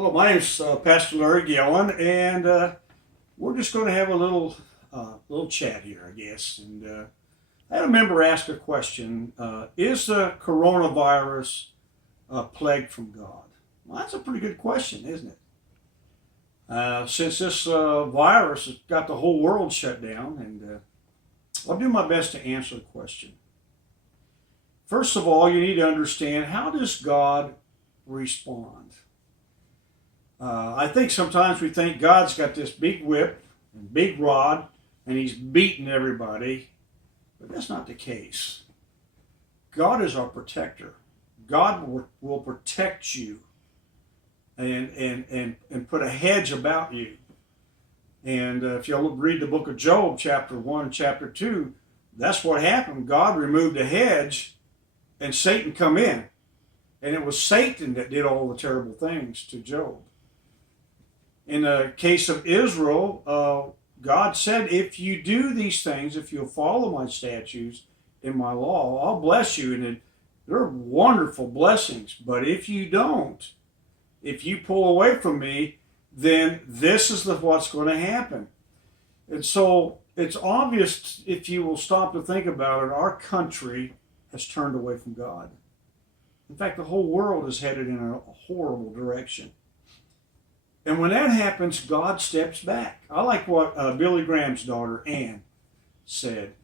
Hello, my name's Pastor Larry Gillen, and we're just going to have a little chat here, I guess. And I had a member ask a question: is the coronavirus a plague from God? Well, that's a pretty good question, isn't it? Since this virus has got the whole world shut down, and I'll do my best to answer the question. First of all, you need to understand, how does God respond? I think sometimes we think God's got this big whip and big rod and he's beating everybody, but that's not the case. God is our protector. God will protect you and put a hedge about you. And if you'll read the book of Job, chapter 1 and chapter 2, that's what happened. God removed a hedge and Satan come in. And it was Satan that did all the terrible things to Job. In the case of Israel, God said, if you do these things, if you'll follow my statutes and my law, I'll bless you. And they're wonderful blessings. But if you don't, if you pull away from me, then this is what's going to happen. And so it's obvious, if you will stop to think about it, our country has turned away from God. In fact, the whole world is headed in a horrible direction. And when that happens, God steps back. I like what Billy Graham's daughter, Ann, said.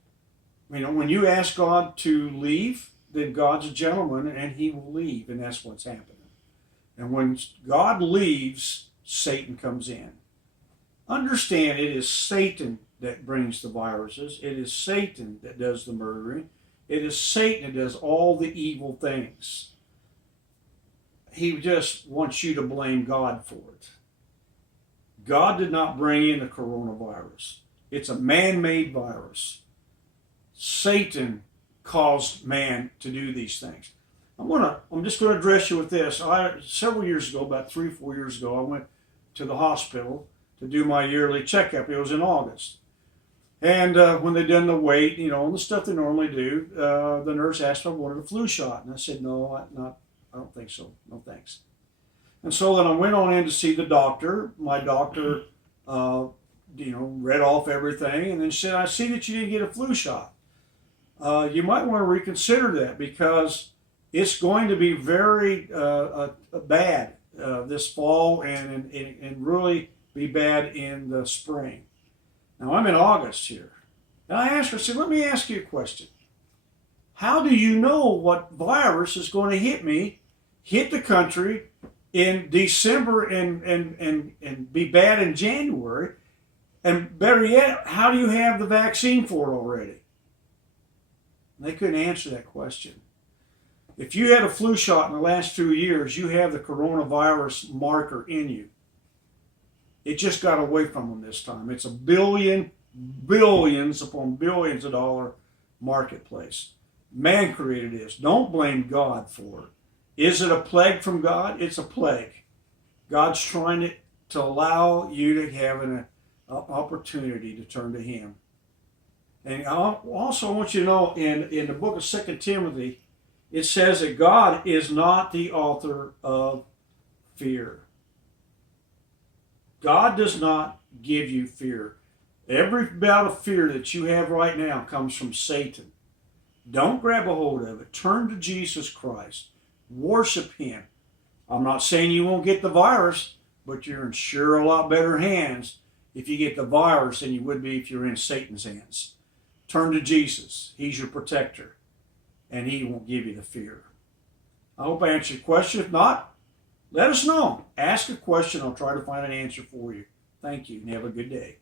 You know, when you ask God to leave, then God's a gentleman and he will leave. And that's what's happening. And when God leaves, Satan comes in. Understand, it is Satan that brings the viruses. It is Satan that does the murdering. It is Satan that does all the evil things. He just wants you to blame God for it. God did not bring in the coronavirus. It's a man-made virus. Satan caused man to do these things. I'm just going to address you with this. Several years ago, about 3 or 4 years ago, I went to the hospital to do my yearly checkup. It was in August. And when they done the weight, and the stuff they normally do, the nurse asked if I wanted a flu shot. And I said, no, I don't think so. No, thanks. And so then I went on in to see the doctor. My doctor, read off everything and then said, I see that you didn't get a flu shot. You might want to reconsider that, because it's going to be very bad this fall and really be bad in the spring. Now, I'm in August here. And I asked her, I said, let me ask you a question. How do you know what virus is going to hit the country in December and be bad in January? And better yet, how do you have the vaccine for it already? And they couldn't answer that question. If you had a flu shot in the last 2 years, you have the coronavirus marker in you. It just got away from them this time. It's a billions upon billions of dollar marketplace. Man created this. Don't blame God for it. Is it a plague from God? It's a plague. God's trying to allow you to have an opportunity to turn to him. And I also want you to know, in the book of 2 Timothy, it says that God is not the author of fear. God does not give you fear. Every bout of fear that you have right now comes from Satan. Don't grab a hold of it. Turn to Jesus Christ. Worship him. I'm not saying you won't get the virus, but you're in sure a lot better hands if you get the virus than you would be if you're in Satan's hands. Turn to Jesus. He's your protector, and he won't give you the fear. I hope I answered your question. If not, let us know. Ask a question. I'll try to find an answer for you. Thank you, and have a good day.